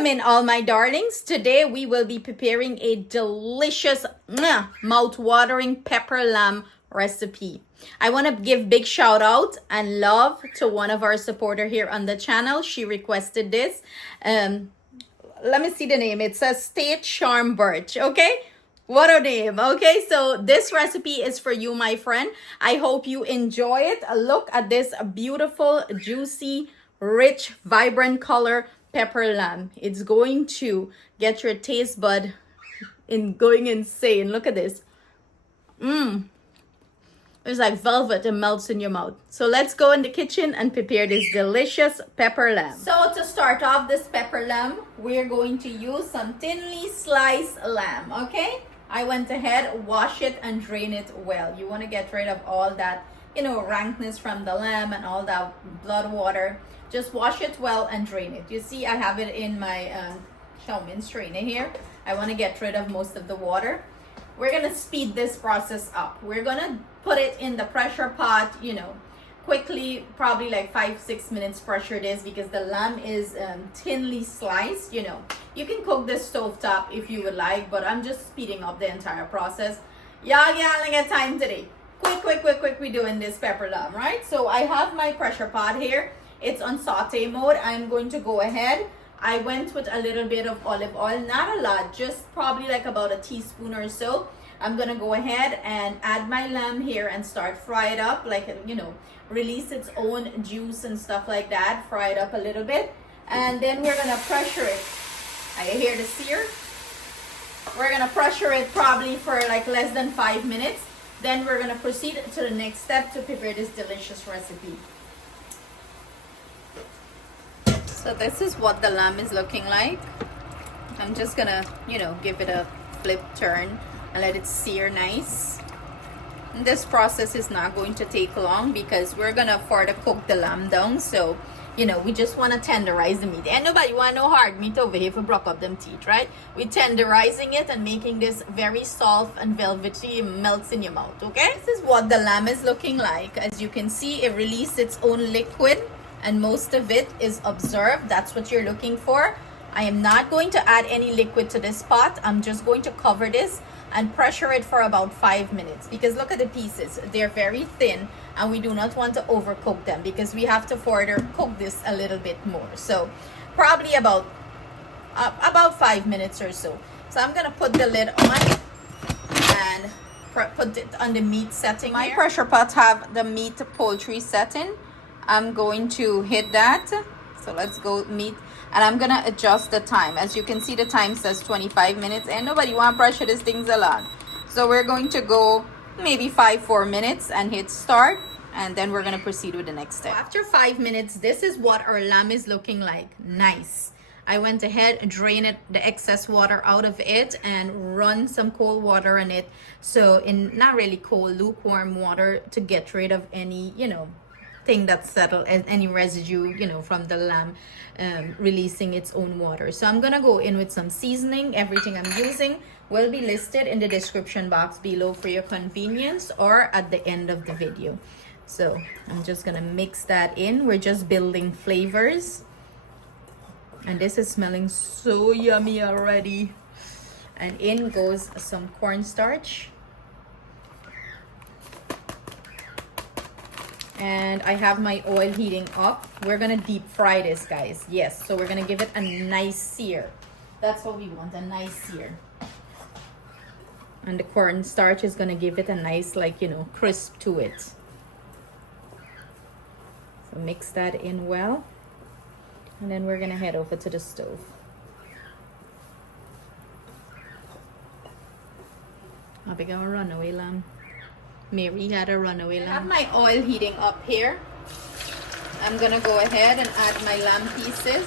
Welcome in, all my darlings. Today we will be preparing a delicious, mouth-watering pepper lamb recipe. I want to give big shout out and love to one of our supporter here on the channel. She requested this. Let me see the name. It says State Charm Birch. Okay. What a name. Okay, so this recipe is for you, my friend. I hope you enjoy it. Look at this beautiful, juicy, rich, vibrant color pepper lamb. It's going to get your taste bud going insane. Look at this. It's like velvet and melts in your mouth. So let's go in the kitchen and prepare this delicious pepper lamb. So to start off this pepper lamb, we're going to use some thinly sliced lamb, okay? I went ahead, wash it and drain it well. You want to get rid of all that, rankness from the lamb and all that blood water. Just wash it well and drain it. You see, I have it in my Xiaomi strainer here. I want to get rid of most of the water. We're going to speed this process up. We're going to put it in the pressure pot, quickly, probably like 5-6 minutes pressure this because the lamb is thinly sliced. You can cook this stovetop if you would like, but I'm just speeding up the entire process. Yeah, I get time today. Quick, we doing this pepper lamb, right? So I have my pressure pot here. It's on saute mode. I'm going to go ahead. I went with a little bit of olive oil, not a lot, just probably like about a teaspoon or so. I'm gonna go ahead and add my lamb here and start fry it up, like, release its own juice and stuff like that. Fry it up a little bit, and then we're gonna pressure it. I hear the sear. We're gonna pressure it probably for like less than 5 minutes. Then we're gonna proceed to the next step to prepare this delicious recipe. So this is what the lamb is looking like. I'm just gonna, give it a flip turn and let it sear nice. And this process is not going to take long because we're gonna further cook the lamb down. So, we just want to tenderize the meat. And nobody want no hard meat over here for broke up them teeth, right? We're tenderizing it and making this very soft and velvety, melts in your mouth, okay? This is what the lamb is looking like. As you can see, it released its own liquid and most of it is observed. That's what you're looking for. I am not going to add any liquid to this pot. I'm just going to cover this and pressure it for about 5 minutes because look at the pieces. They're very thin and we do not want to overcook them because we have to further cook this a little bit more. So probably about 5 minutes or so. So I'm gonna put the lid on and put it on the meat setting. My pressure pot have the meat poultry setting. I'm going to hit that. So let's go meat. And I'm gonna adjust the time. As you can see, the time says 25 minutes and nobody want to pressure these things a lot. So we're going to go maybe 4 minutes and hit start. And then we're gonna proceed with the next step. So after 5 minutes, this is what our lamb is looking like. Nice. I went ahead, drained the excess water out of it and run some cold water in it. So in not really cold, lukewarm water to get rid of any, thing that's settled and any residue from the lamb releasing its own water. So I'm gonna go in with some seasoning. Everything I'm using will be listed in the description box below for your convenience or at the end of the video. So I'm just gonna mix that in. We're just building flavors and this is smelling so yummy already. And in goes some cornstarch. And I have my oil heating up. We're gonna deep fry this, guys. Yes, so we're gonna give it a nice sear. That's what we want, a nice sear. And the cornstarch is gonna give it a nice, crisp to it. So mix that in well. And then we're gonna head over to the stove. I'll be gonna run away, lamb. Mary had a runaway lamb. I have my oil heating up here. I'm gonna go ahead and add my lamb pieces.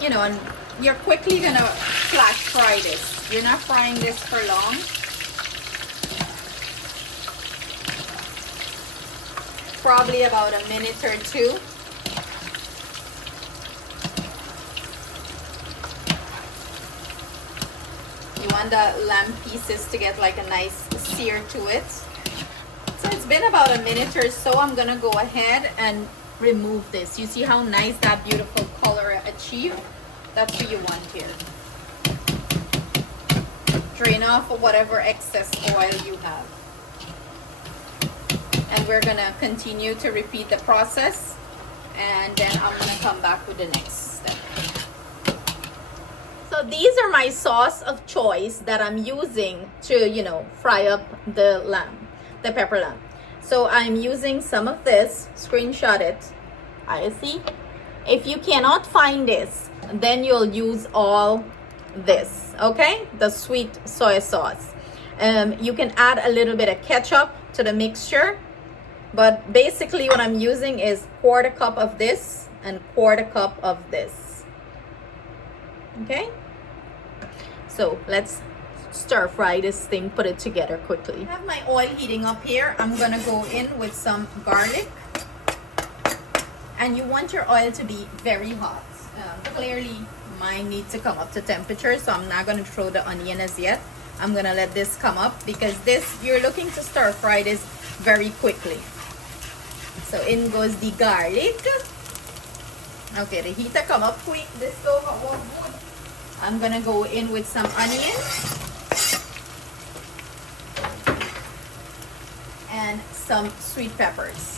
And you're quickly gonna flash fry this. You're not frying this for long. Probably about a minute or two. You want the lamb pieces to get like a nice sear to it. So it's been about a minute or so. I'm gonna go ahead and remove this. You see how nice that beautiful color achieve, that's what you want here. Drain off whatever excess oil you have. And we're gonna continue to repeat the process, and then I'm gonna come back with the next step. So these are my sauce of choice that I'm using to, you know, fry up the lamb, the pepper lamb. So I'm using some of this, screenshot it, I see. If you cannot find this, then you'll use all this, okay? The sweet soy sauce. You can add a little bit of ketchup to the mixture, but basically what I'm using is 1/4 cup of this and 1/4 cup of this. Okay? So let's stir fry this thing, put it together quickly. I have my oil heating up here. I'm gonna go in with some garlic. And you want your oil to be very hot. Clearly mine needs to come up to temperature, so I'm not gonna throw the onion as yet. I'm gonna let this come up because this, you're looking to stir fry this very quickly. So in goes the garlic. Okay, the heater come up quick. This stove was good. I'm gonna go in with some onion and some sweet peppers.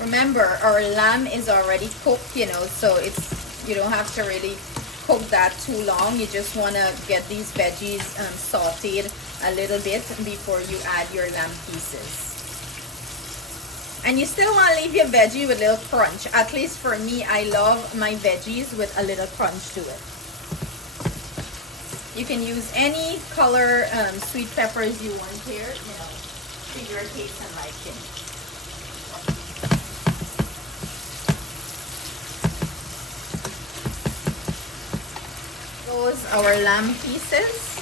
Remember, our lamb is already cooked, you know, so it's, you don't have to really cook that too long. You just want to get these veggies sauteed a little bit before you add your lamb pieces. And you still want to leave your veggie with a little crunch. At least for me, I love my veggies with a little crunch to it. You can use any color sweet peppers you want here, you know, to your taste and liking. Those our lamb pieces.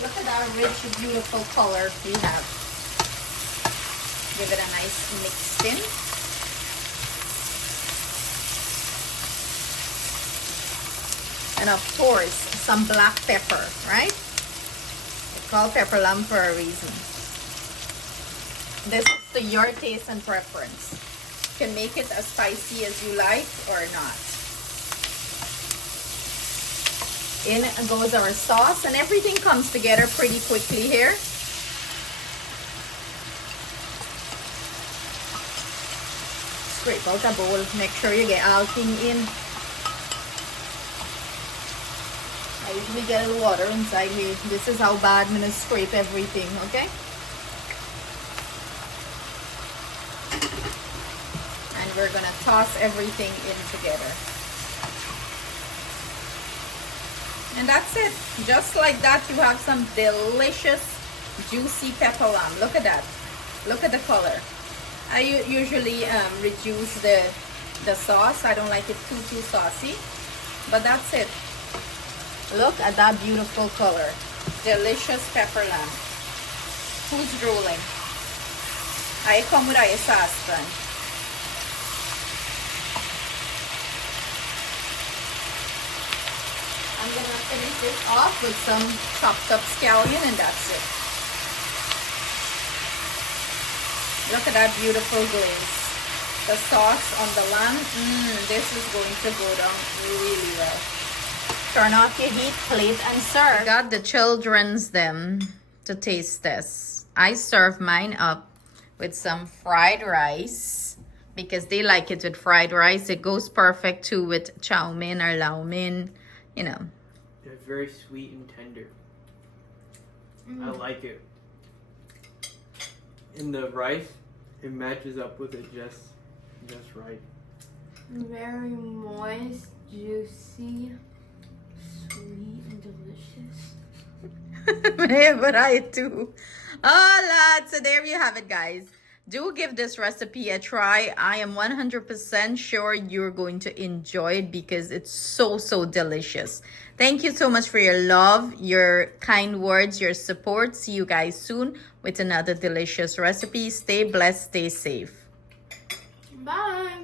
Look at that rich, beautiful color we have. Give it a nice mixed in. And of course, some black pepper, right? It's called pepper lamb for a reason. This is to your taste and preference. You can make it as spicy as you like or not. In goes our sauce, and everything comes together pretty quickly here. Scrape out a bowl, make sure you get all thing in. I usually get a little water inside here. This is how bad I'm gonna scrape everything, okay? And we're gonna toss everything in together. And that's it. Just like that, you have some delicious, juicy pepper lamb. Look at that. Look at the color. I usually reduce the sauce. I don't like it too saucy. But that's it. Look at that beautiful color. Delicious pepper lamb. Who's drooling? I come with a saucepan. I'm gonna finish this off with some chopped up scallion, and that's it. Look at that beautiful glaze. The sauce on the lamb, this is going to go down really well. Turn off your heat, plate, and serve. I got the children's them to taste this. I serve mine up with some fried rice because they like it with fried rice. It goes perfect too with chow mein or lao mein, you know. It's very sweet and tender. I like it. And the rice, it matches up with it just right. Very moist, juicy, sweet, and delicious. But I too. Oh, lads. So there you have it, guys. Do give this recipe a try. I am 100% sure you're going to enjoy it because it's so delicious. Thank you so much for your love, your kind words, your support. See you guys soon with another delicious recipe. Stay blessed, stay safe. Bye.